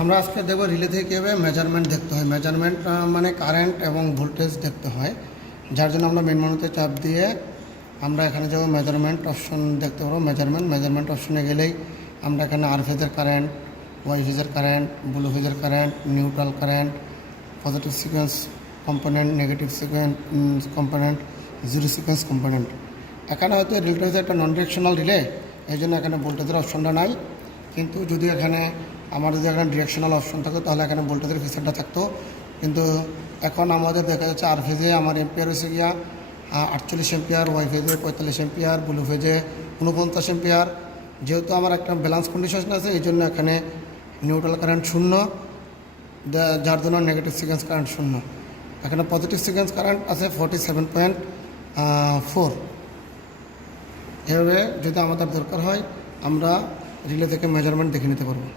আমরা আজকে দেখব রিলে থেকে কীভাবে মেজারমেন্ট দেখতে হয়। মেজারমেন্ট মানে কারেন্ট এবং ভোল্টেজ দেখতে হয়, যার জন্য আমরা মেন মেনুতে চাপ দিয়ে আমরা এখানে যাব মেজারমেন্ট অপশন দেখতে পারবো। মেজারমেন্ট অপশনে গেলেই আমরা এখানে আর ফেজের কারেন্ট, ওয়াই ফেজের কারেন্ট, ব্লু ফেজের current, neutral current, positive sequence component, negative sequence component, zero sequence component. এখানে হয়তো রিলেটা হচ্ছে একটা নন ডিরেকশনাল রিলে, এই জন্য এখানে ভোল্টেজের অপশনটা নাই। কিন্তু যদি এখানে এখানে ডিরেকশনাল অপশন থাকতো তাহলে এখানে ভোল্টেজের ফিচারটা থাকতো। কিন্তু এখন আমাদের দেখা যাচ্ছে আর ফেজে আমার এম্পিয়ার হয়েছে গিয়া 48 এম্পিয়ার, ওয়াই ফেজে 45 এম্পিয়ার, ব্লু ফেজে 49 এম্পিয়ার। যেহেতু আমার একটা ব্যালেন্স কন্ডিশন আছে, এই জন্য এখানে নিউট্রাল কারেন্ট 0, যার জন্য নেগেটিভ সিকোয়েন্স কারেন্ট 0। এখানে পজিটিভ সিকোয়েন্স কারেন্ট আছে 47.4। এভাবে যদি আমাদের দরকার হয় আমরা রিলে থেকে মেজারমেন্ট দেখে নিতে পারবো।